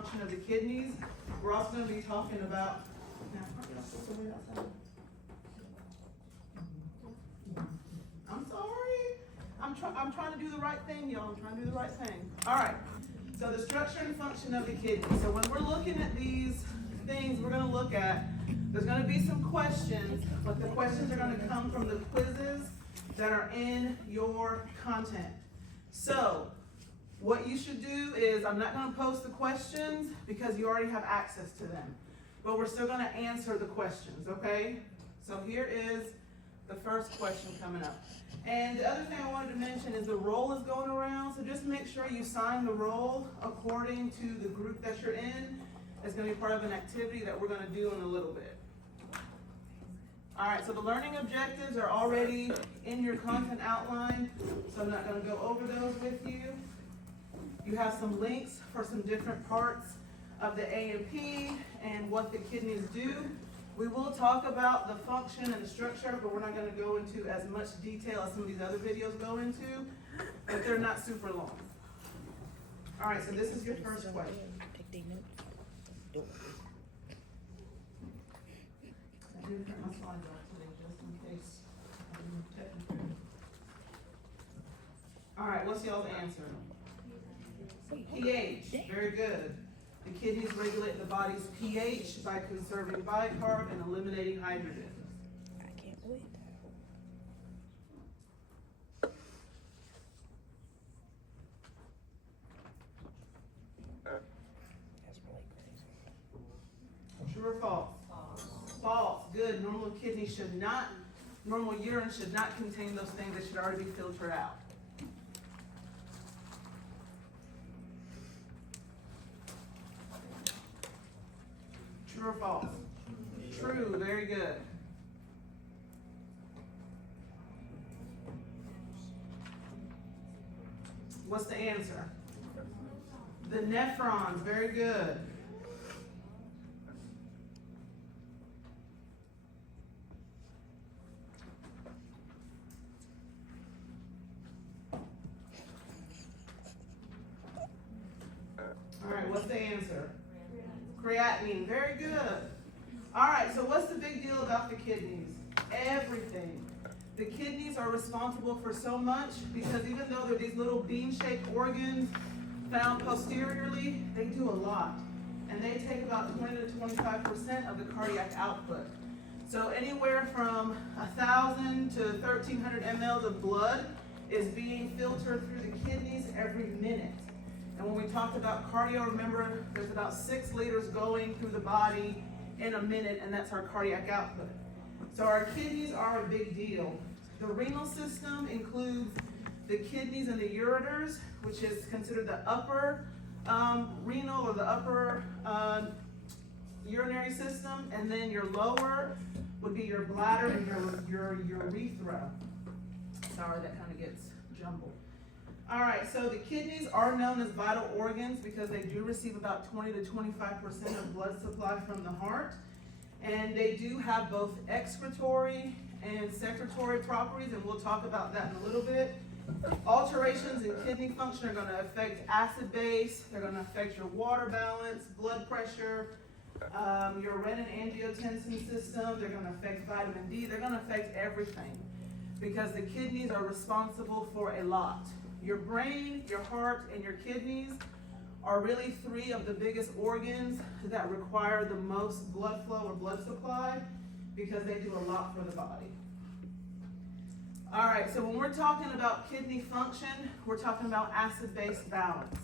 function of the kidneys. We're also going to be talking about, now, aren't y'all supposed to wait outside? I'm sorry. I'm trying to do the right thing, y'all. I'm trying to do the right thing. All right. So the structure and function of the kidney. So when we're looking at these things we're going to look at, there's going to be some questions, but the questions are going to come from the quizzes that are in your content. So what you should do is, I'm not going to post the questions because you already have access to them, but we're still going to answer the questions, okay? So here is the first question coming up. And the other thing I wanted to mention is the roll is going around, so just make sure you sign the roll according to the group that you're in. It's going to be part of an activity that we're going to do in a little bit. All right, so the learning objectives are already in your content outline, so I'm not going to go over those with you. You have some links for some different parts of the A&P and what the kidneys do. We will talk about the function and the structure, but we're not going to go into as much detail as some of these other videos go into, but they're not super long. All right, so this is your first question. Take the notes. Do it. I didn't print my slides out today, just in case. I didn't technically. All right, what's y'all's answer? pH, very good. The kidneys regulate the body's pH by conserving bicarb and eliminating hydrogen. I can't believe that. That's really crazy. True or false? False. Good. Normal urine should not contain those things that should already be filtered out. True or false? True. Very good. What's the answer? The nephrons. Very good. All right, what's the answer? Creatinine, very good. All right, so what's the big deal about the kidneys? Everything. The kidneys are responsible for so much because even though they're these little bean-shaped organs found posteriorly, they do a lot. And they take about 20 to 25% of the cardiac output. So anywhere from 1,000 to 1,300 mLs of blood is being filtered through the kidneys every minute. And when we talked about cardio, remember there's about 6 liters going through the body in a minute, and that's our cardiac output. So our kidneys are a big deal. The renal system includes the kidneys and the ureters, which is considered the upper renal or the upper urinary system, and then your lower would be your bladder and your urethra. Sorry, that kind of gets jumbled. All right, so the kidneys are known as vital organs because they do receive about 20 to 25% of blood supply from the heart. And they do have both excretory and secretory properties, and we'll talk about that in a little bit. Alterations in kidney function are going to affect acid base, they're going to affect your water balance, blood pressure, your renin-angiotensin system, they're going to affect vitamin D, they're going to affect everything because the kidneys are responsible for a lot. Your brain, your heart, and your kidneys are really 3 of the biggest organs that require the most blood flow or blood supply because they do a lot for the body. All right, so when we're talking about kidney function, we're talking about acid-base balance.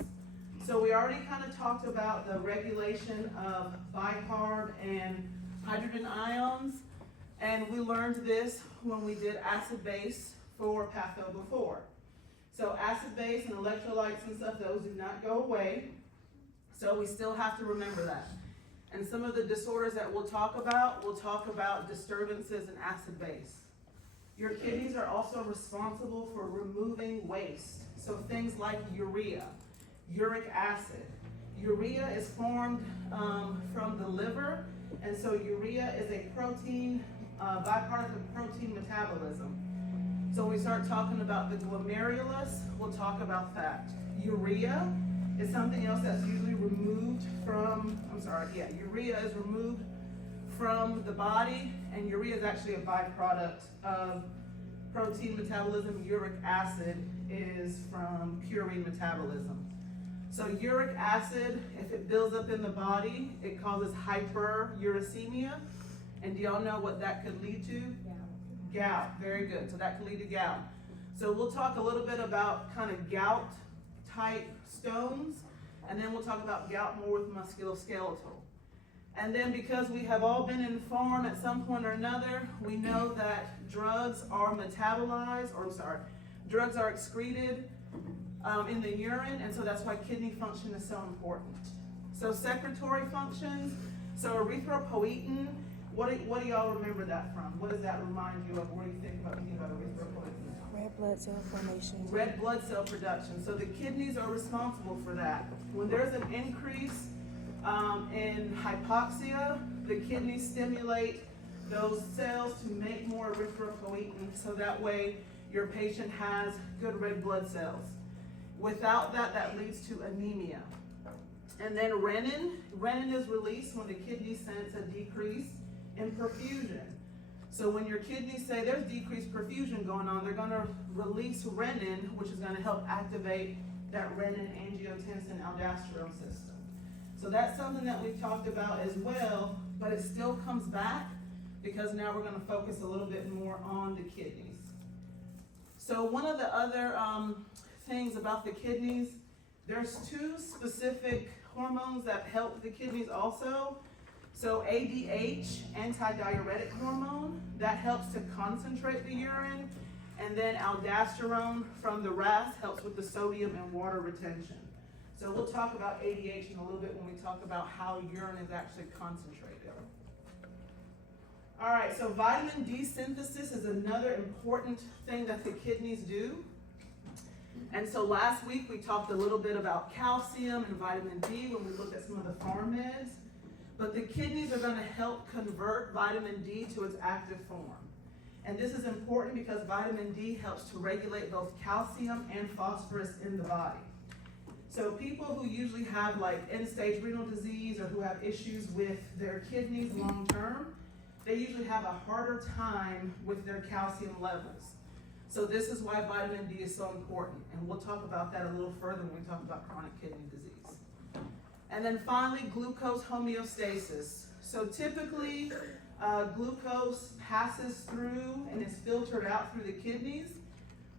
So we already kind of talked about the regulation of bicarb and hydrogen ions, and we learned this when we did acid-base for patho before. So acid base and electrolytes and stuff, those do not go away. So we still have to remember that. And some of the disorders that we'll talk about disturbances in acid base. Your kidneys are also responsible for removing waste. So things like urea, uric acid. Urea is formed from the liver, and so urea is a protein, byproduct of protein metabolism. So when we start talking about the glomerulus, we'll talk about that. Urea is something else that's usually removed from urea is removed from the body, and urea is actually a byproduct of protein metabolism. Uric acid is from purine metabolism. So uric acid, if it builds up in the body, it causes hyperuricemia. And do y'all know what that could lead to? Gout. Very good. So that could lead to gout. So we'll talk a little bit about kind of gout type stones, and then we'll talk about gout more with musculoskeletal. And then because we have all been informed at some point or another, we know that drugs are drugs are excreted in the urine, and so that's why kidney function is so important. So secretory functions, so erythropoietin, what do y'all remember that from? What does that remind you of? What do you think about thinking about erythropoietin? Red blood cell formation. Red blood cell production. So the kidneys are responsible for that. When there's an increase in hypoxia, the kidneys stimulate those cells to make more erythropoietin, so that way your patient has good red blood cells. Without that, that leads to anemia. And then renin is released when the kidneys sense a decrease in perfusion. So when your kidneys say there's decreased perfusion going on, they're going to release renin, which is going to help activate that renin-angiotensin-aldosterone system. So that's something that we've talked about as well, but it still comes back because now we're going to focus a little bit more on the kidneys. So one of the other things about the kidneys, there's two specific hormones that help the kidneys also. So ADH, antidiuretic hormone, that helps to concentrate the urine, and then aldosterone from the RAS helps with the sodium and water retention. So we'll talk about ADH in a little bit when we talk about how urine is actually concentrated. All right, so vitamin D synthesis is another important thing that the kidneys do. And so last week we talked a little bit about calcium and vitamin D when we looked at some of the farm meds. But the kidneys are going to help convert vitamin D to its active form. And this is important because vitamin D helps to regulate both calcium and phosphorus in the body. So people who usually have like end-stage renal disease or who have issues with their kidneys long term, they usually have a harder time with their calcium levels. So this is why vitamin D is so important. And we'll talk about that a little further when we talk about chronic kidney disease. And then finally, glucose homeostasis. So typically, glucose passes through and is filtered out through the kidneys.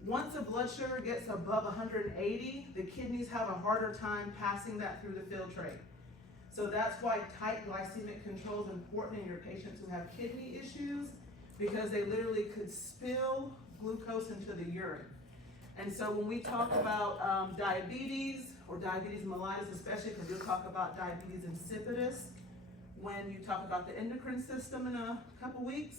Once the blood sugar gets above 180, the kidneys have a harder time passing that through the filtrate. So that's why tight glycemic control is important in your patients who have kidney issues, because they literally could spill glucose into the urine. And so when we talk about diabetes, or diabetes mellitus especially, because you'll talk about diabetes insipidus when you talk about the endocrine system in a couple weeks.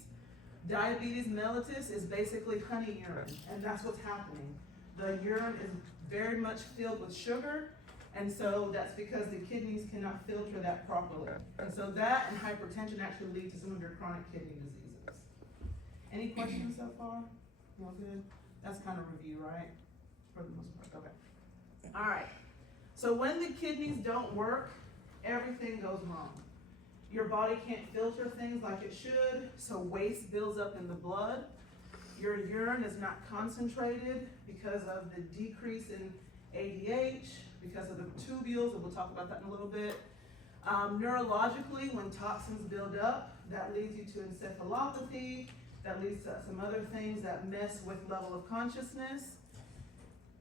Diabetes mellitus is basically honey urine, and that's what's happening. The urine is very much filled with sugar, and so that's because the kidneys cannot filter that properly. And so that and hypertension actually lead to some of your chronic kidney diseases. Any questions so far? All good? That's kind of review, right? For the most part, okay. All right. So when the kidneys don't work, everything goes wrong. Your body can't filter things like it should, so waste builds up in the blood. Your urine is not concentrated because of the decrease in ADH, because of the tubules, and we'll talk about that in a little bit. Neurologically, when toxins build up, that leads you to encephalopathy, that leads to some other things that mess with level of consciousness.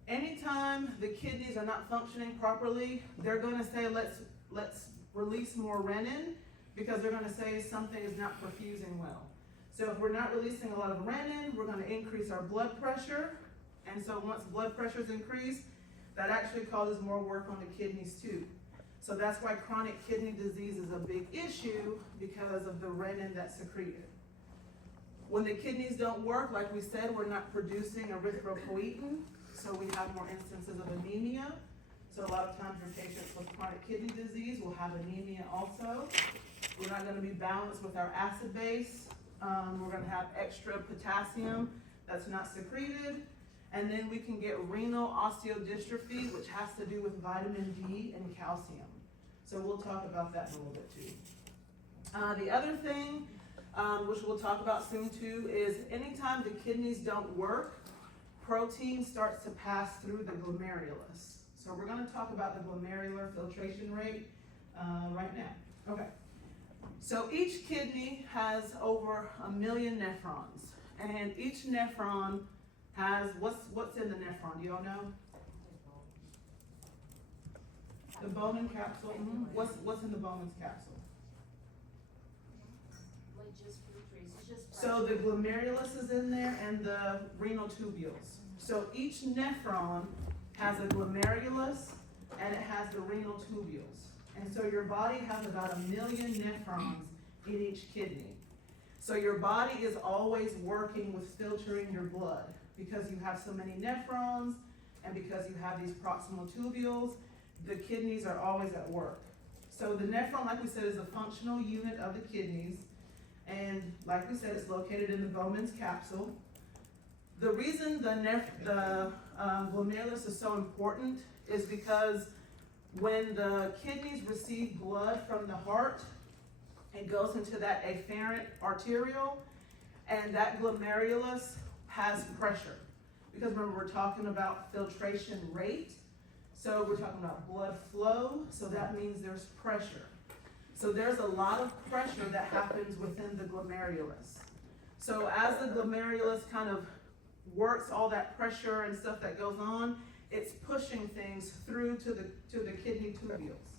Anytime the kidneys are not functioning properly, they're going to say, let's release more renin, because they're going to say something is not perfusing well. So if we're not releasing a lot of renin, we're going to increase our blood pressure. And so once blood pressure is increased, that actually causes more work on the kidneys too. So that's why chronic kidney disease is a big issue, because of the renin that's secreted. When the kidneys don't work, like we said, we're not producing erythropoietin, so we have more instances of anemia. So a lot of times your patients with chronic kidney disease will have anemia also. We're not going to be balanced with our acid base. We're going to have extra potassium that's not secreted. And then we can get renal osteodystrophy, which has to do with vitamin D and calcium. So we'll talk about that in a little bit too. The other thing, which we'll talk about soon too, is anytime the kidneys don't work, protein starts to pass through the glomerulus. So we're gonna talk about the glomerular filtration rate right now. Okay. So each kidney has over 1 million nephrons, and each nephron has, what's in the nephron, do y'all know? The Bowman capsule. What's in the Bowman's capsule? Like just filtrates, it's just. So the glomerulus is in there and the renal tubules. So each nephron has a glomerulus and it has the renal tubules. And so your body has about 1 million nephrons in each kidney. So your body is always working with filtering your blood because you have so many nephrons and because you have these proximal tubules, the kidneys are always at work. So the nephron, like we said, is a functional unit of the kidneys. And like we said, it's located in the Bowman's capsule. The reason the glomerulus is so important is because when the kidneys receive blood from the heart, it goes into that afferent arteriole, and that glomerulus has pressure. Because remember, we're talking about filtration rate, so we're talking about blood flow, so that means there's pressure. So there's a lot of pressure that happens within the glomerulus. So as the glomerulus kind of works all that pressure and stuff that goes on, it's pushing things through to the kidney tubules.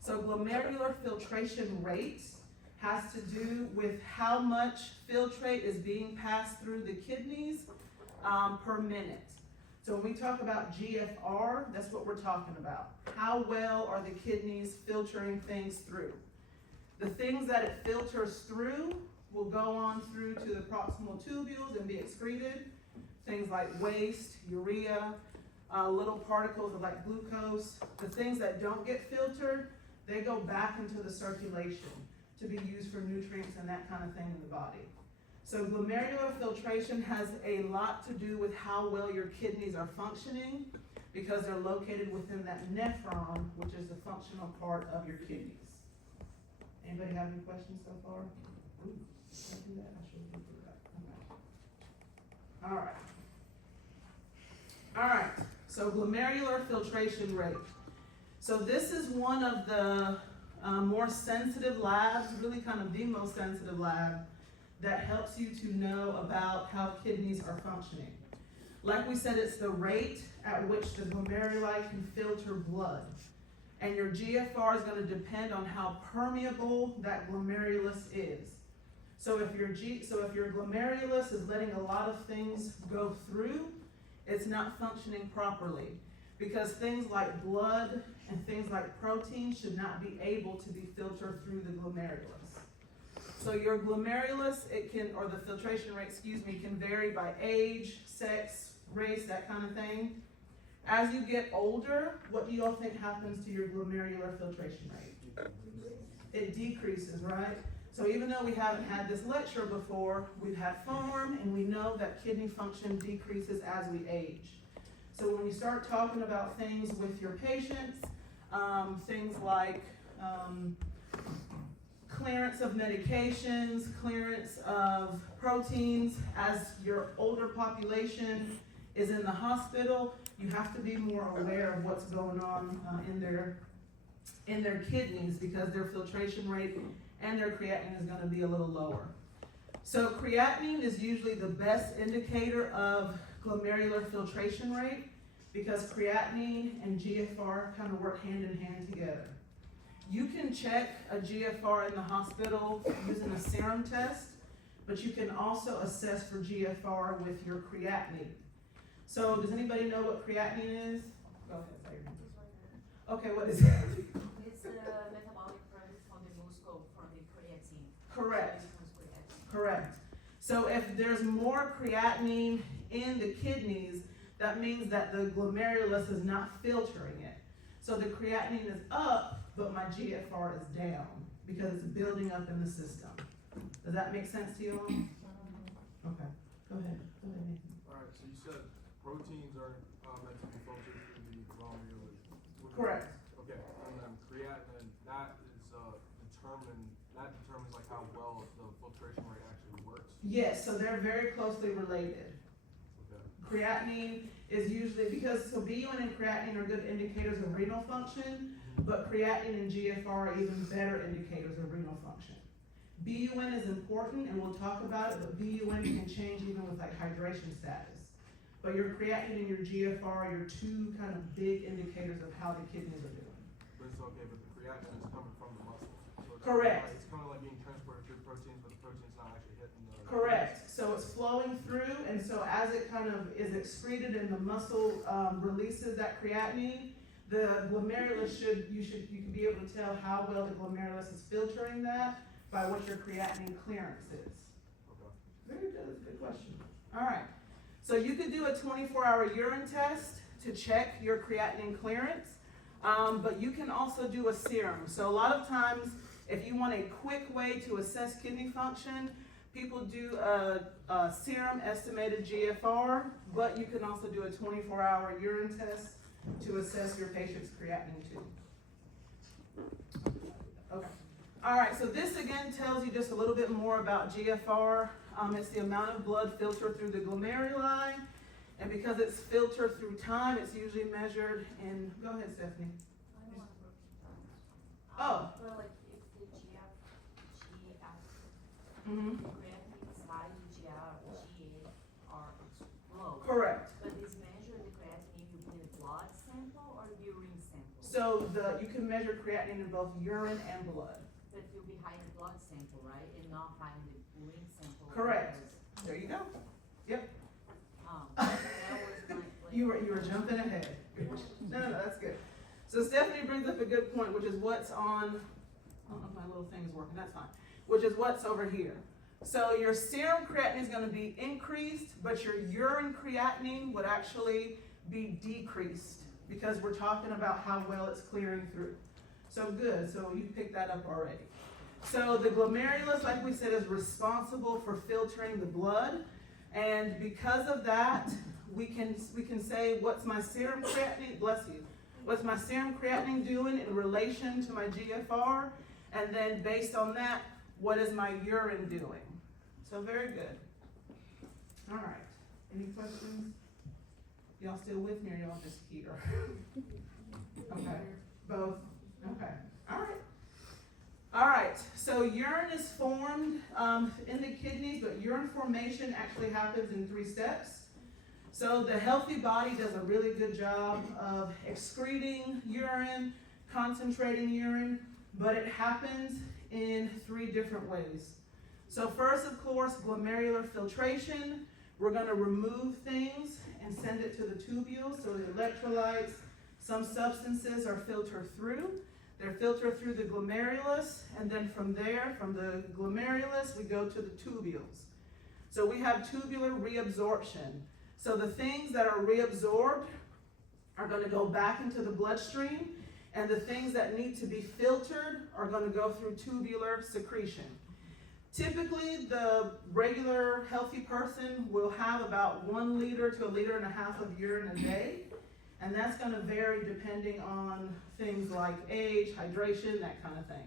So glomerular filtration rate has to do with how much filtrate is being passed through the kidneys per minute. So when we talk about GFR, that's what we're talking about. How well are the kidneys filtering things through? The things that it filters through will go on through to the proximal tubules and be excreted. Things like waste, urea, little particles of like glucose. The things that don't get filtered, they go back into the circulation to be used for nutrients and that kind of thing in the body. So glomerular filtration has a lot to do with how well your kidneys are functioning because they're located within that nephron, which is the functional part of your kidneys. Anybody have any questions so far? Ooh, did I do that? I should have did that. Okay. All right, so glomerular filtration rate. So this is one of the more sensitive labs, really kind of the most sensitive lab that helps you to know about how kidneys are functioning. Like we said, it's the rate at which the glomeruli can filter blood. And your GFR is going to depend on how permeable that glomerulus is. So if your glomerulus is letting a lot of things go through, it's not functioning properly. Because things like blood and things like protein should not be able to be filtered through the glomerulus. So your glomerulus, or the filtration rate, can vary by age, sex, race, that kind of thing. As you get older, what do you all think happens to your glomerular filtration rate? It decreases, right? So even though we haven't had this lecture before, we've had form, and we know that kidney function decreases as we age. So when you start talking about things with your patients, things like clearance of medications, clearance of proteins, as your older population is in the hospital, you have to be more aware of what's going on in their kidneys because their filtration rate and their creatinine is going to be a little lower. So creatinine is usually the best indicator of glomerular filtration rate because creatinine and GFR kind of work hand in hand together. You can check a GFR in the hospital using a serum test, but you can also assess for GFR with your creatinine. So does anybody know what creatinine is? Go ahead, say your name. Okay, what is it? It's the metabolic product from the muscle, from the creatine. Correct. So it becomes creatine. Correct. So if there's more creatinine in the kidneys, that means that the glomerulus is not filtering it. So the creatinine is up, but my GFR is down because it's building up in the system. Does that make sense to you all? Okay, go ahead, Nathan. Alright, so you said proteins are meant to be filtered through the glomerulus. Correct. Okay, and then creatinine, Yes, so they're very closely related. Okay. Creatinine is usually, so BUN and creatinine are good indicators of renal function, but creatinine and GFR are even better indicators of renal function. BUN is important, and we'll talk about it, but BUN can change even with like hydration status. But your creatinine and your GFR are your two kind of big indicators of how the kidneys are doing. But it's okay, but the creatinine is coming from the muscle. So it's Correct. It's kind of like being transported through proteins, but the protein's not actually hitting the. Correct, so it's flowing through, and so as it kind of is excreted and the muscle releases that creatinine, the glomerulus you can be able to tell how well the glomerulus is filtering that by what your creatinine clearance is. Okay. Very good, that's a good question. All right, so you could do a 24-hour urine test to check your creatinine clearance, but you can also do a serum. So a lot of times, if you want a quick way to assess kidney function, people do a serum estimated GFR, but you can also do a 24-hour urine test to assess your patient's creatinine too. Okay. All right, so this again tells you just a little bit more about GFR. It's the amount of blood filtered through the glomeruli, and because it's filtered through time, it's usually measured in, go ahead, Stephanie. Oh. Well, like if the GF Mm-hmm. creatinine is high, GA are low. Correct. But is measured the creatinine you in a blood sample or urine sample? So you can measure creatinine in both urine and blood. But you'll be high in the blood sample, right? And not high in the urine sample. Correct. because, There you go. that was my, like. You were jumping ahead. No, that's good. So Stephanie brings up a good point, which is what's on, I don't know if my little thing is working, that's fine, which is what's over here. So your serum creatinine is gonna be increased, but your urine creatinine would actually be decreased because we're talking about how well it's clearing through. So good, so you picked that up already. So the glomerulus, like we said, is responsible for filtering the blood. And because of that, we can say, what's my serum creatinine, bless you, what's my serum creatinine doing in relation to my GFR? And then based on that, what is my urine doing? So very good. All right, any questions? Y'all still with me or y'all just here? Okay, both, okay, all right. All right, so urine is formed in the kidneys, but urine formation actually happens in 3 steps. So the healthy body does a really good job of excreting urine, concentrating urine, but it happens in 3 different ways. So first, of course, glomerular filtration. We're gonna remove things and send it to the tubules, so the electrolytes, some substances are filtered through. They're filtered through the glomerulus, and then from there, from the glomerulus, we go to the tubules. So we have tubular reabsorption. So the things that are reabsorbed are gonna go back into the bloodstream, and the things that need to be filtered are gonna go through tubular secretion. Typically, the regular healthy person will have about 1 liter to 1.5 liters of urine a day. And that's gonna vary depending on things like age, hydration, that kind of thing.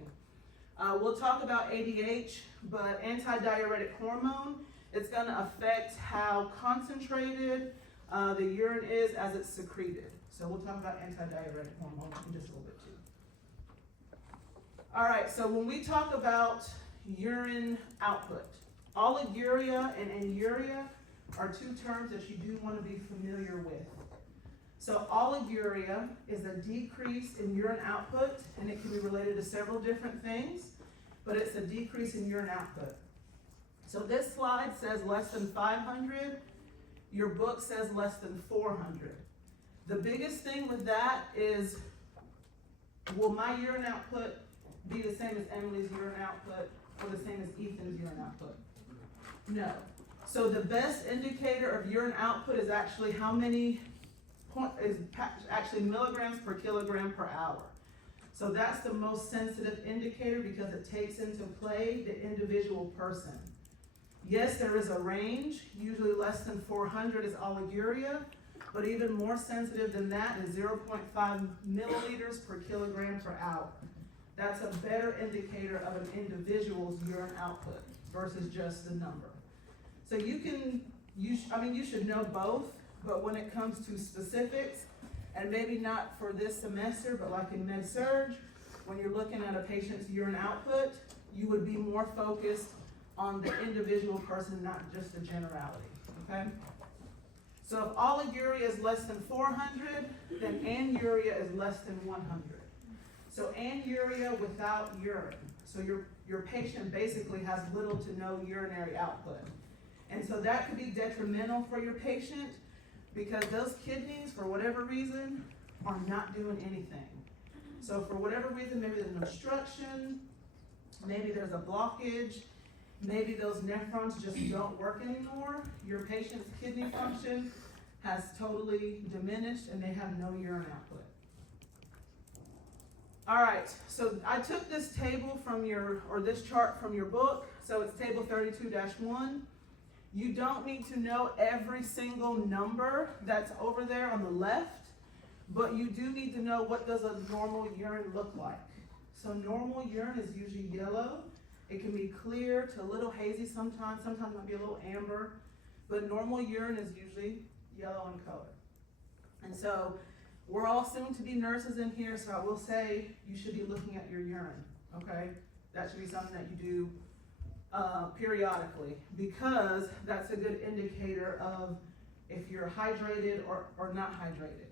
We'll talk about ADH, but antidiuretic hormone, it's gonna affect how concentrated the urine is as it's secreted. So we'll talk about antidiuretic hormone in just a little bit too. All right, so when we talk about urine output, oliguria and anuria are 2 terms that you do wanna be familiar with. So oliguria is a decrease in urine output, and it can be related to several different things, but it's a decrease in urine output. So this slide says less than 500, your book says less than 400. The biggest thing with that is, will my urine output be the same as Emily's urine output or the same as Ethan's urine output? No. So the best indicator of urine output is actually how many actually milligrams per kilogram per hour. So that's the most sensitive indicator because it takes into play the individual person. Yes, there is a range, usually less than 400 is oliguria, but even more sensitive than that is 0.5 milliliters per kilogram per hour. That's a better indicator of an individual's urine output versus just the number. So you should know both, but when it comes to specifics, and maybe not for this semester, but like in med-surg, when you're looking at a patient's urine output, you would be more focused on the individual person, not just the generality, okay? So if oliguria is less than 400, then anuria is less than 100. So anuria without urine. So your patient basically has little to no urinary output. And so that could be detrimental for your patient because those kidneys, for whatever reason, are not doing anything. So for whatever reason, maybe there's an obstruction, maybe there's a blockage, maybe those nephrons just don't work anymore. Your patient's kidney function has totally diminished and they have no urine output. All right, so I took this table from this chart from your book. So it's table 32-1. You don't need to know every single number that's over there on the left, but you do need to know what does a normal urine look like. So normal urine is usually yellow. It can be clear to a little hazy sometimes it might be a little amber, but normal urine is usually yellow in color. And so we're all soon to be nurses in here, so I will say you should be looking at your urine, okay? That should be something that you do periodically, because that's a good indicator of if you're hydrated or not hydrated.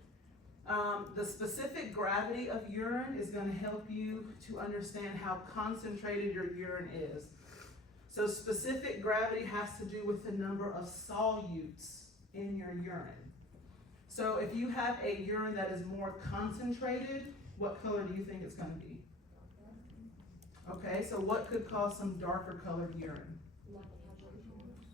The specific gravity of urine is going to help you to understand how concentrated your urine is. So specific gravity has to do with the number of solutes in your urine. So if you have a urine that is more concentrated, what color do you think it's going to be? Okay, so what could cause some darker colored urine?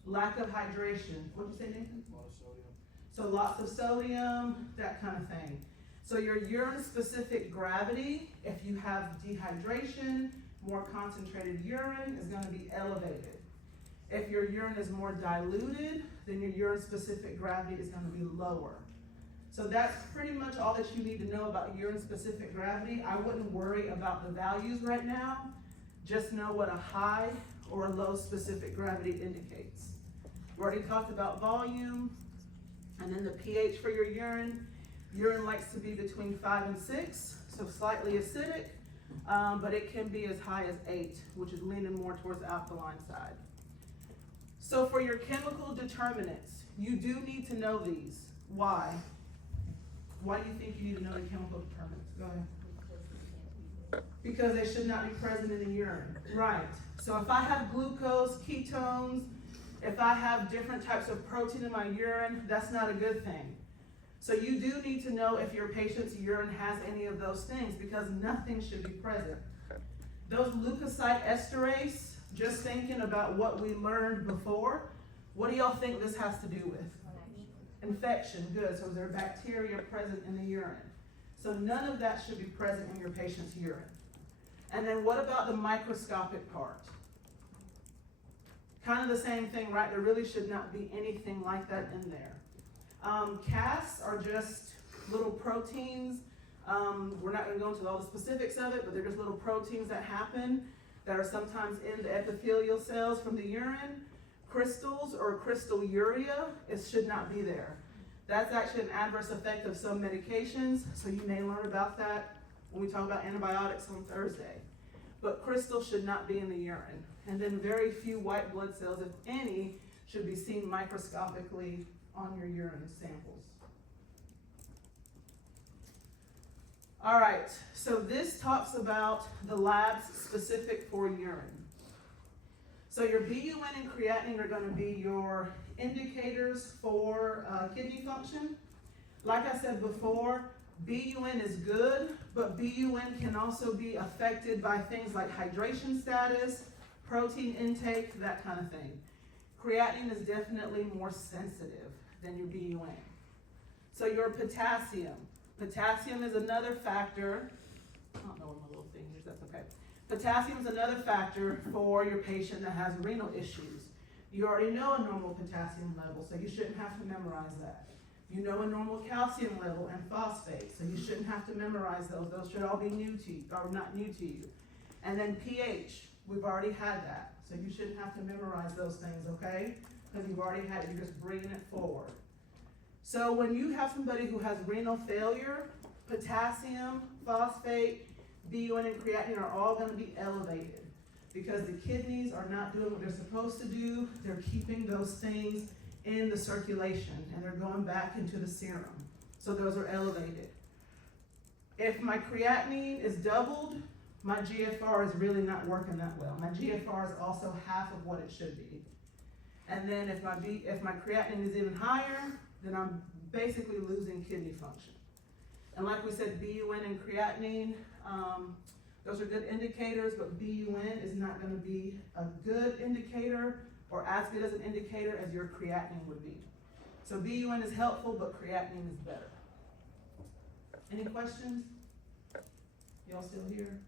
Lack of hydration. What did you say, Nathan? A lot of sodium. So lots of sodium, that kind of thing. So your urine specific gravity, if you have dehydration, more concentrated urine is going to be elevated. If your urine is more diluted, then your urine specific gravity is going to be lower. So that's pretty much all that you need to know about urine specific gravity. I wouldn't worry about the values right now. Just know what a high or a low specific gravity indicates. We already talked about volume, and then the pH for your urine. Urine likes to be between 5 and 6, so slightly acidic, but it can be as high as 8, which is leaning more towards the alkaline side. So for your chemical determinants, you do need to know these. Why? Why do you think you need to know the chemical determinants? Go ahead. Because they should not be present in the urine. Right. So if I have glucose, ketones, if I have different types of protein in my urine, that's not a good thing. So you do need to know if your patient's urine has any of those things, because nothing should be present. Those leukocyte esterase, just thinking about what we learned before, what do y'all think this has to do with? Infection, good. So is there bacteria present in the urine? So none of that should be present in your patient's urine. And then what about the microscopic part? Kind of the same thing, right? There really should not be anything like that in there. Casts are just little proteins. We're not going to go into all the specifics of it, but they're just little proteins that happen that are sometimes in the epithelial cells from the urine. Crystals or crystalluria, it should not be there. That's actually an adverse effect of some medications, so you may learn about that when we talk about antibiotics on Thursday. But crystals should not be in the urine. And then very few white blood cells, if any, should be seen microscopically on your urine samples. All right, so this talks about the labs specific for urine. So your BUN and creatinine are going to be your indicators for kidney function. Like I said before, BUN is good, but BUN can also be affected by things like hydration status, protein intake, that kind of thing. Creatinine is definitely more sensitive than your BUN. So your potassium. Potassium is another factor. I don't know where my little thing is, that's okay. Potassium is another factor for your patient that has renal issues. You already know a normal potassium level, so you shouldn't have to memorize that. You know a normal calcium level and phosphate, so you shouldn't have to memorize those. Those should all be new to you, or not new to you. And then pH. We've already had that, so you shouldn't have to memorize those things, okay? Because you've already had it, you're just bringing it forward. So when you have somebody who has renal failure, potassium, phosphate, BUN, and creatinine are all gonna be elevated because the kidneys are not doing what they're supposed to do. They're keeping those things in the circulation and they're going back into the serum. So those are elevated. If my creatinine is doubled, my GFR is really not working that well. My GFR is also half of what it should be. And then if my creatinine is even higher, then I'm basically losing kidney function. And like we said, BUN and creatinine, those are good indicators, but BUN is not gonna be a good indicator or as good as an indicator as your creatinine would be. So BUN is helpful, but creatinine is better. Any questions? Y'all still here?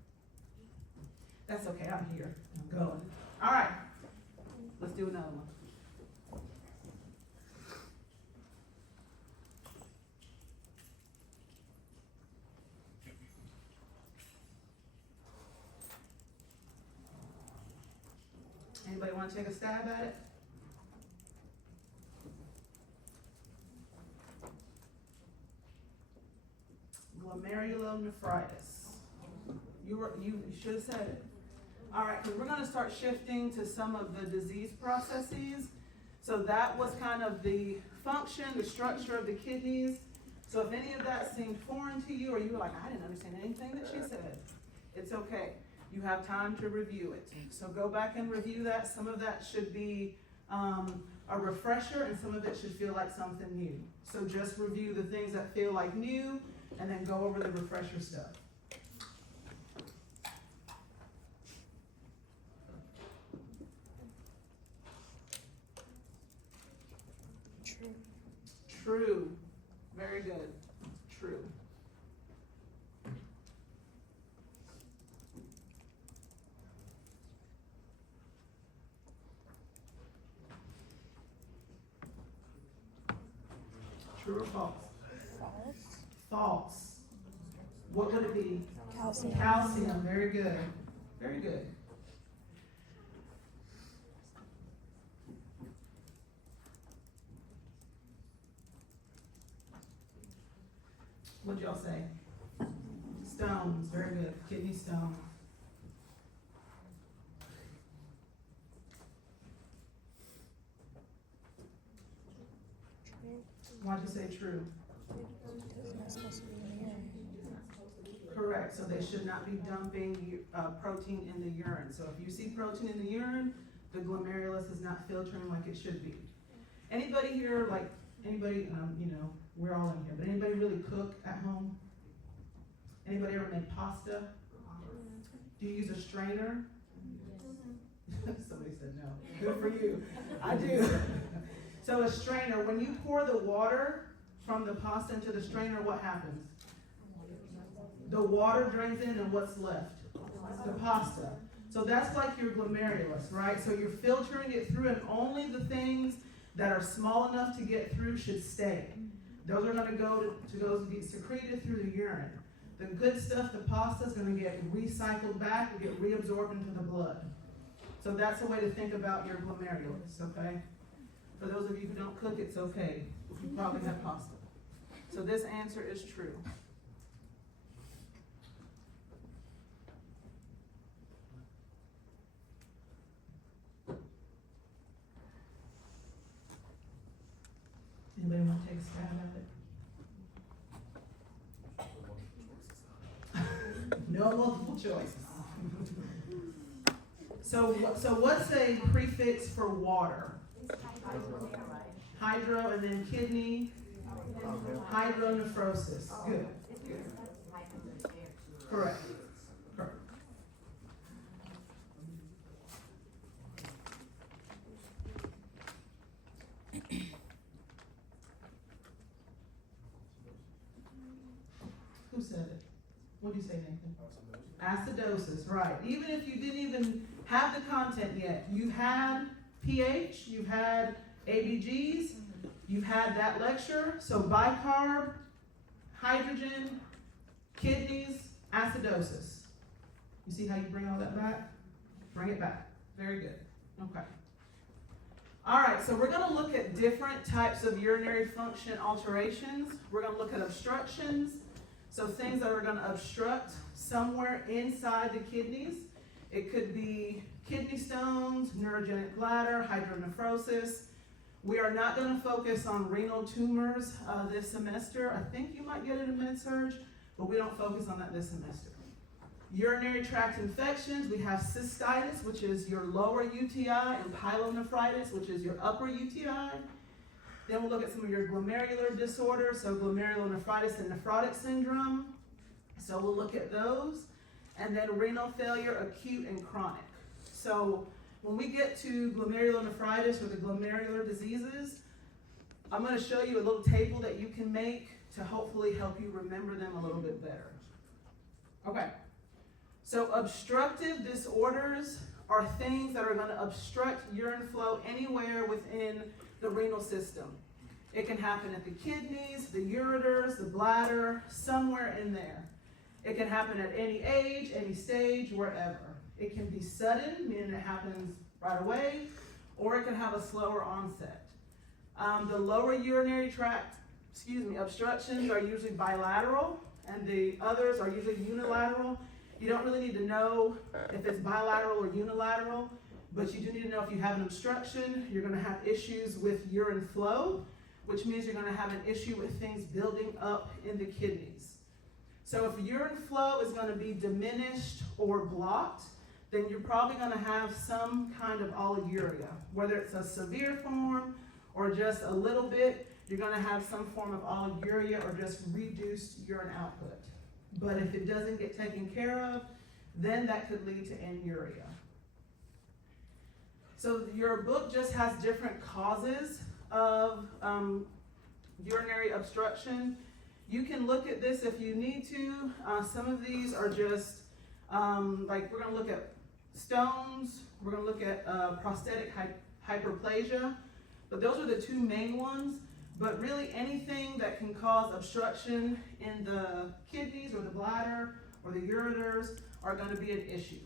That's okay, I'm here, I'm going. All right, let's do another one. Anybody want to take a stab at it? Glomerulonephritis. You should have said it. All right, because we're going to start shifting to some of the disease processes. So that was kind of the function, the structure of the kidneys. So if any of that seemed foreign to you, or you were like, I didn't understand anything that she said, it's okay. You have time to review it. So go back and review that. Some of that should be a refresher and some of it should feel like something new. So just review the things that feel like new and then go over the refresher stuff. True. True. Very good. True. True or false? False. False. What would it be? Calcium. Calcium. Very good. Very good. What'd y'all say? Stones. Very good. Kidney stones. True. Why'd you say true? Because it's not supposed to be in the urine. Correct, so they should not be dumping protein in the urine. So if you see protein in the urine, the glomerulus is not filtering like it should be. Anybody here, like, anybody, we're all in here, but anybody really cook at home? Anybody ever made pasta? Do you use a strainer? Somebody said no. Good for you. I do. So a strainer, when you pour the water from the pasta into the strainer, what happens? The water drains in and what's left? The pasta. So that's like your glomerulus, right? So you're filtering it through and only the things that are small enough to get through should stay. Those are gonna go to be secreted through the urine. The good stuff, the pasta, is gonna get recycled back and get reabsorbed into the blood. So that's a way to think about your glomerulus, okay? For those of you who don't cook, it's okay. You probably have pasta. So this answer is true. Anybody want to take a stab at it? No multiple choices. So what's a prefix for water? Hydro and then kidney. Hydronephrosis. Good. Correct. Correct. Who said it? What did you say, Nathan? Acidosis, right. Even if you didn't even have the content yet, you've had pH, you've had ABGs, you've had that lecture. So bicarb, hydrogen, kidneys, acidosis. You see how you bring all that back? Bring it back. Very good. Okay. All right, so we're gonna look at different types of urinary function alterations. We're gonna look at obstructions, so things that are gonna obstruct somewhere inside the kidneys. It could be kidney stones, neurogenic bladder, hydronephrosis. We are not gonna focus on renal tumors this semester. I think you might get it in med-surg, but we don't focus on that this semester. Urinary tract infections, we have cystitis, which is your lower UTI, and pyelonephritis, which is your upper UTI. Then we'll look at some of your glomerular disorders, so glomerulonephritis and nephrotic syndrome. So we'll look at those. And then renal failure, acute and chronic. So when we get to glomerulonephritis or the glomerular diseases, I'm going to show you a little table that you can make to hopefully help you remember them a little bit better. Okay. So obstructive disorders are things that are going to obstruct urine flow anywhere within the renal system. It can happen at the kidneys, the ureters, the bladder, somewhere in there. It can happen at any age, any stage, wherever. It can be sudden, meaning it happens right away, or it can have a slower onset. The lower urinary tract, obstructions are usually bilateral, and the others are usually unilateral. You don't really need to know if it's bilateral or unilateral, but you do need to know if you have an obstruction, you're gonna have issues with urine flow, which means you're gonna have an issue with things building up in the kidneys. So if urine flow is gonna be diminished or blocked, then you're probably gonna have some kind of oliguria. Whether it's a severe form or just a little bit, you're gonna have some form of oliguria or just reduced urine output. But if it doesn't get taken care of, then that could lead to anuria. So your book just has different causes of urinary obstruction. You can look at this if you need to. Some of these are just, like we're gonna look at stones, we're gonna look at prostatic hyperplasia, but those are the two main ones. But really anything that can cause obstruction in the kidneys or the bladder or the ureters are gonna be an issue.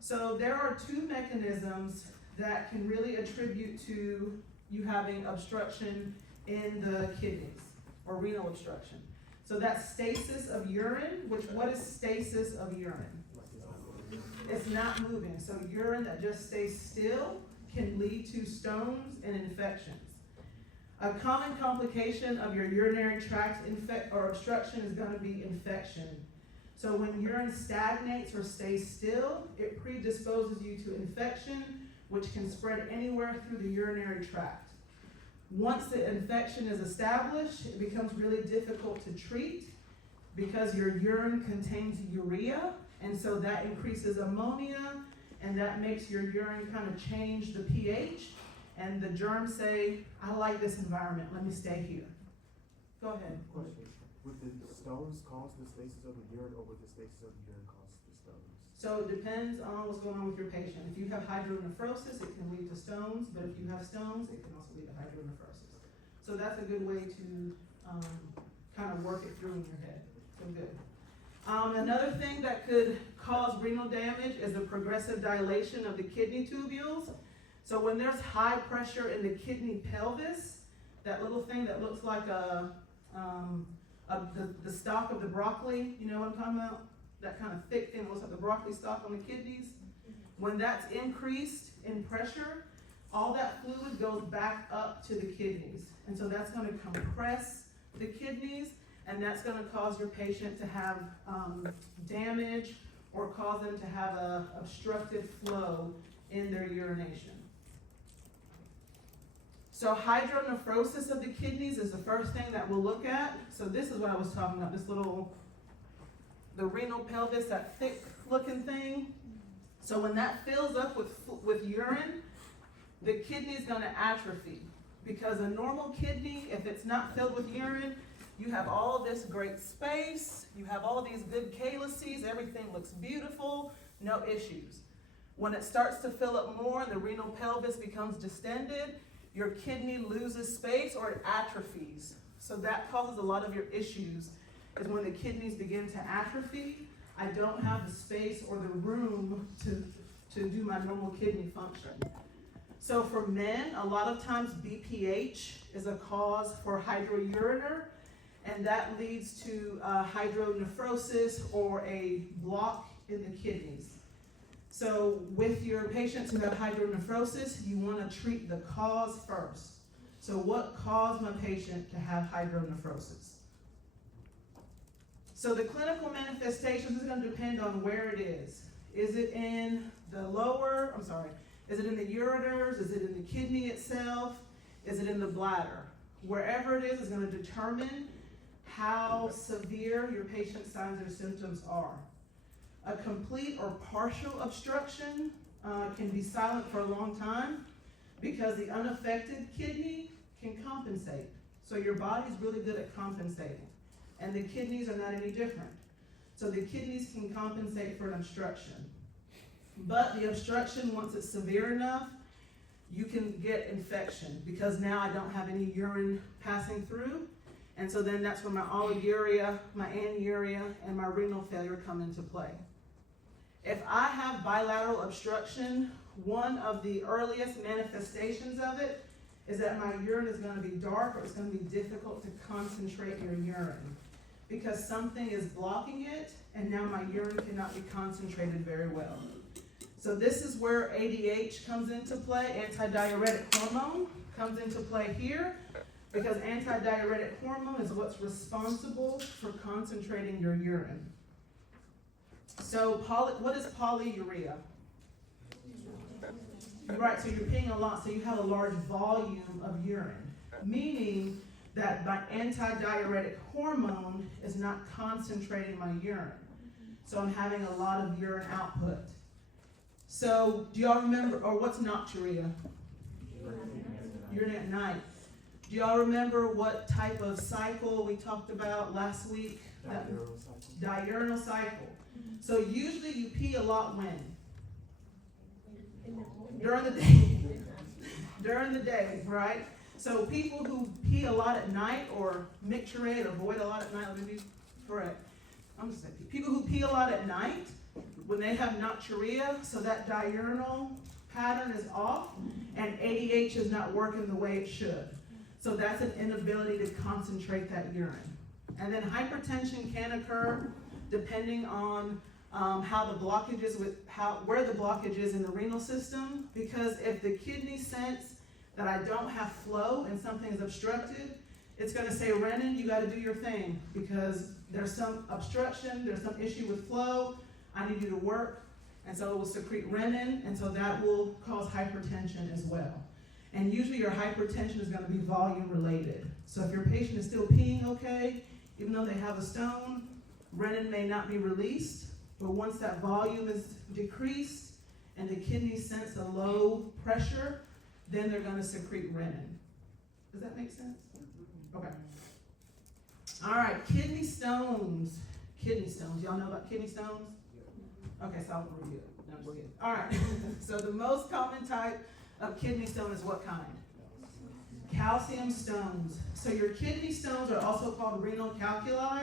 So there are two mechanisms that can really attribute to you having obstruction in the kidneys or renal obstruction. So that's stasis of urine, what is stasis of urine? It's not moving. So urine that just stays still can lead to stones and infections. A common complication of your urinary tract or obstruction is going to be infection. So when urine stagnates or stays still, it predisposes you to infection, which can spread anywhere through the urinary tract. Once the infection is established, it becomes really difficult to treat because your urine contains urea, and so that increases ammonia, and that makes your urine kind of change the pH, and the germs say, I like this environment, let me stay here. Go ahead. Question, would the stones cause the stasis of the urine, or would the stasis of the urine cause the stones? So it depends on what's going on with your patient. If you have hydronephrosis, it can lead to stones, but if you have stones, it can also lead to hydronephrosis. So that's a good way to kind of work it through in your head. So good. Another thing that could cause renal damage is the progressive dilation of the kidney tubules. So when there's high pressure in the kidney pelvis, that little thing that looks like the stalk of the broccoli, you know what I'm talking about? That kind of thick thing that looks like the broccoli stalk on the kidneys. When that's increased in pressure, all that fluid goes back up to the kidneys. And so that's going to compress the kidneys, and that's going to cause your patient to have damage or cause them to have a obstructive flow in their urination. So hydronephrosis of the kidneys is the first thing that we'll look at. So this is what I was talking about, the renal pelvis, that thick looking thing. So when that fills up with urine, the kidney is going to atrophy, because a normal kidney, if it's not filled with urine, you have all this great space, you have all these good calyces, everything looks beautiful, no issues. When it starts to fill up more and the renal pelvis becomes distended, your kidney loses space or it atrophies. So that causes a lot of your issues, is when the kidneys begin to atrophy. I don't have the space or the room to do my normal kidney function. So for men, a lot of times BPH is a cause for hydroureter, and that leads to hydronephrosis or a block in the kidneys. So with your patients who have hydronephrosis, you want to treat the cause first. So what caused my patient to have hydronephrosis? So the clinical manifestations is going to depend on where it is. Is it in the is it in the ureters? Is it in the kidney itself? Is it in the bladder? Wherever it is going to determine how severe your patient's signs or symptoms are. A complete or partial obstruction can be silent for a long time because the unaffected kidney can compensate. So your body's really good at compensating, and the kidneys are not any different. So the kidneys can compensate for an obstruction. But the obstruction, once it's severe enough, you can get infection because now I don't have any urine passing through. And so then that's where my oliguria, my anuria, and my renal failure come into play. If I have bilateral obstruction, one of the earliest manifestations of it is that my urine is going to be dark, or it's going to be difficult to concentrate your urine because something is blocking it, and now my urine cannot be concentrated very well. So this is where ADH comes into play, antidiuretic hormone comes into play here, because antidiuretic hormone is what's responsible for concentrating your urine. So what is polyuria? Right, so you're peeing a lot, so you have a large volume of urine, meaning that my antidiuretic hormone is not concentrating my urine. So I'm having a lot of urine output. So do y'all remember, or what's nocturia? Urine at night. Do y'all remember what type of cycle we talked about last week? Diurnal cycle. So usually you pee a lot when? During the day. During the day, right? So people who pee a lot at night or micturate or void a lot at night, let me be correct. I'm just saying, people who pee a lot at night, when they have nocturia, so that diurnal pattern is off and ADH is not working the way it should. So that's an inability to concentrate that urine. And then hypertension can occur depending on how the blockage is where the blockage is in the renal system, because if the kidney sense that I don't have flow and something is obstructed, it's going to say, Renin, you got to do your thing because there's some obstruction, there's some issue with flow, I need you to work, and so it will secrete renin, and so that will cause hypertension as well. And usually your hypertension is going to be volume related. So if your patient is still peeing okay, even though they have a stone, renin may not be released, but once that volume is decreased and the kidneys sense a low pressure, then they're going to secrete renin. Does that make sense? Okay. All right, kidney stones. Kidney stones. Y'all know about kidney stones? Okay, so I'll review it. No, I'm just kidding. All right. So the most common type of kidney stone is what kind? Calcium stones. So your kidney stones are also called renal calculi,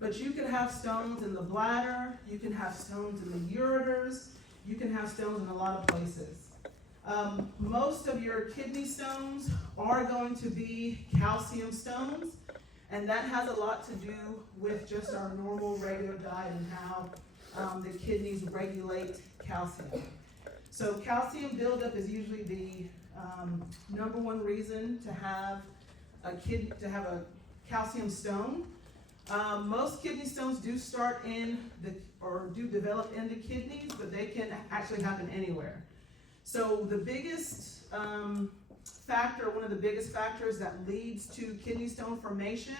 but you can have stones in the bladder, you can have stones in the ureters, you can have stones in a lot of places. Most of your kidney stones are going to be calcium stones, and that has a lot to do with just our normal regular diet and how the kidneys regulate calcium. So calcium buildup is usually the number one reason to have a calcium stone. Most kidney stones do start do develop in the kidneys, but they can actually happen anywhere. So the biggest factor, one of the biggest factors that leads to kidney stone formation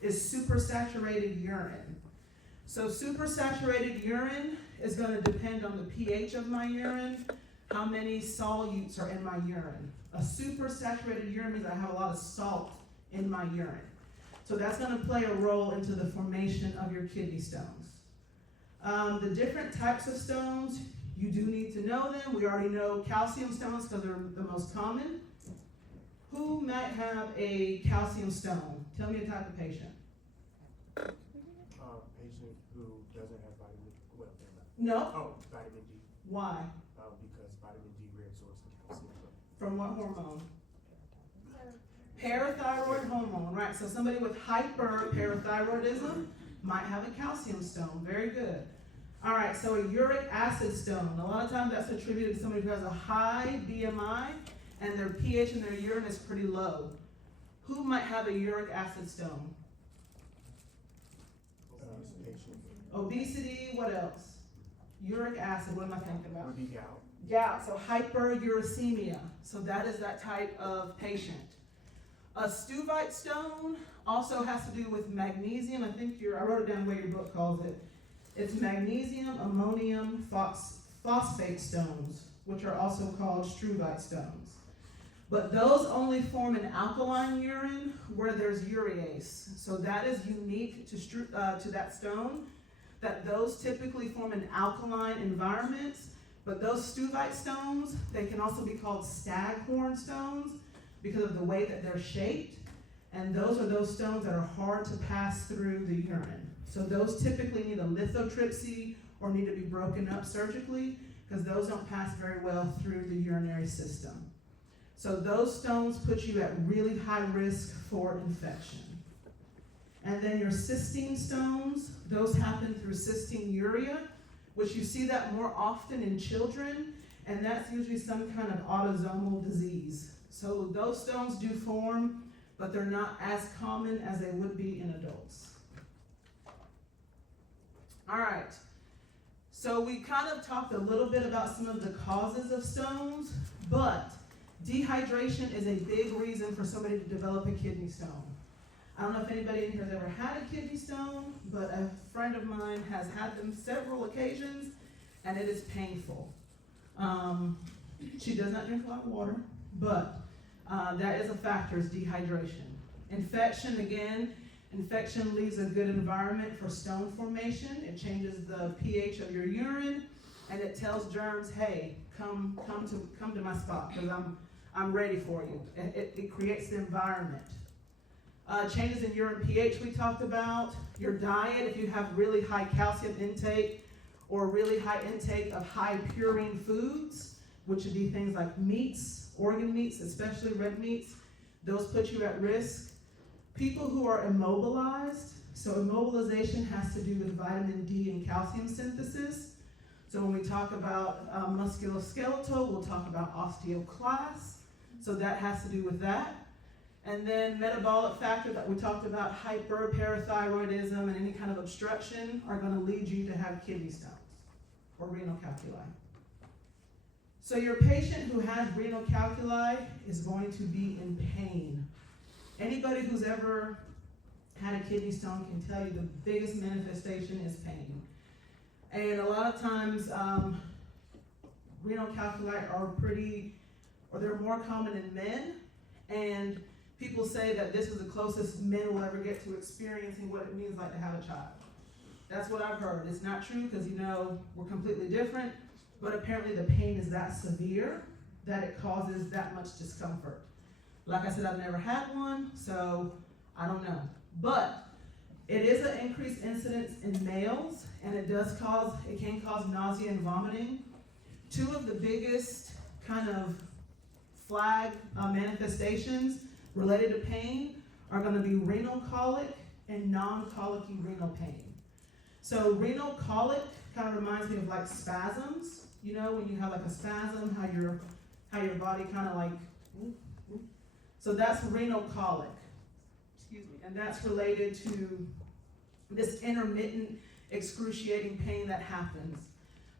is supersaturated urine. So supersaturated urine is going to depend on the pH of my urine, how many solutes are in my urine. A supersaturated urine means I have a lot of salt in my urine. So that's going to play a role into the formation of your kidney stones. The different types of stones, you do need to know them. We already know calcium stones because they're the most common. Who might have a calcium stone? Tell me a type of patient. Patient who doesn't have vitamin No, Oh, vitamin D, why? because vitamin D reabsorbs the calcium From what hormone? Parathyroid hormone, right? So somebody with hyperparathyroidism might have a calcium stone. Very good. All right, so a uric acid stone. A lot of times that's attributed to somebody who has a high BMI and their pH in their urine is pretty low. Who might have a uric acid stone? patient. Obesity, what else? Uric acid, what am I thinking about? Would be gout. Gout, so hyperuricemia. So that is that type of patient. A Stuvite stone also has to do with magnesium. I think I wrote it down the way your book calls it. It's magnesium ammonium phosphate stones, which are also called Struvite stones. But those only form an alkaline urine where there's urease. So that is unique to that stone, that those typically form an alkaline environment. But those Stuvite stones, they can also be called staghorn stones because of the way that they're shaped. And those are those stones that are hard to pass through the urine. So those typically need a lithotripsy or need to be broken up surgically because those don't pass very well through the urinary system. So those stones put you at really high risk for infection. And then your cystine stones, those happen through cystinuria, which you see that more often in children, and that's usually some kind of autosomal disease. So those stones do form, but they're not as common as they would be in adults. All right, so we kind of talked a little bit about some of the causes of stones, but dehydration is a big reason for somebody to develop a kidney stone. I don't know if anybody in here has ever had a kidney stone, but a friend of mine has had them several occasions, and it is painful. She does not drink a lot of water, but that is a factor, is dehydration. Infection, again, infection leaves a good environment for stone formation. It changes the pH of your urine, and it tells germs, hey, come to my spot, because I'm ready for you. It creates the environment. Changes in urine pH we talked about. Your diet, if you have really high calcium intake or really high intake of high purine foods, which would be things like meats, organ meats, especially red meats, those put you at risk. People who are immobilized, so immobilization has to do with vitamin D and calcium synthesis. So when we talk about musculoskeletal, we'll talk about osteoclast. So that has to do with that. And then metabolic factor that we talked about, hyperparathyroidism and any kind of obstruction are going to lead you to have kidney stones or renal calculi. So your patient who has renal calculi is going to be in pain. Anybody who's ever had a kidney stone can tell you the biggest manifestation is pain. And a lot of times, renal calculi are they're more common in men, and people say that this is the closest men will ever get to experiencing what it means like to have a child. That's what I've heard. It's not true because, we're completely different, but apparently the pain is that severe that it causes that much discomfort. Like I said, I've never had one, so I don't know. But it is an increased incidence in males, and it can cause nausea and vomiting. Two of the biggest kind of flag manifestations related to pain are going to be renal colic and non-colicky renal pain. So renal colic kind of reminds me of like spasms. When you have like a spasm, how your body kind of like. So that's renal colic. Excuse me, and that's related to this intermittent excruciating pain that happens.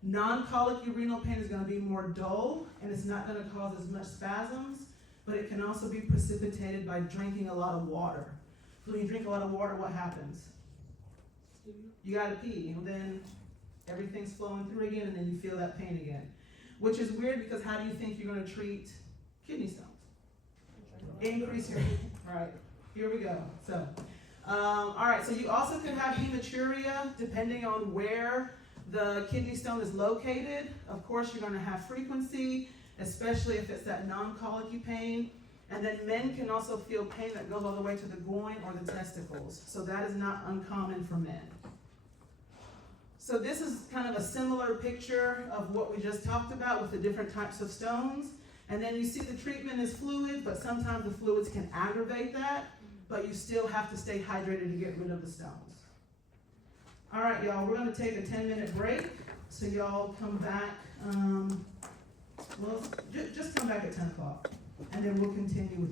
Non-colicky renal pain is going to be more dull, and it's not going to cause as much spasms, but it can also be precipitated by drinking a lot of water. So when you drink a lot of water, what happens? You got to pee, and then everything's flowing through again, and then you feel that pain again. Which is weird because how do you think you're going to treat kidney stones? Increase your, all right, here we go. So, all right, so you also can have hematuria depending on where the kidney stone is located. Of course, you're going to have frequency, especially if it's that non-colicky pain. And then men can also feel pain that goes all the way to the groin or the testicles. So that is not uncommon for men. So this is kind of a similar picture of what we just talked about with the different types of stones. And then you see the treatment is fluid, but sometimes the fluids can aggravate that, but you still have to stay hydrated to get rid of the stones. All right, y'all, we're gonna take a 10-minute break. So y'all come back, well, just come back at 10 o'clock, and then we'll continue with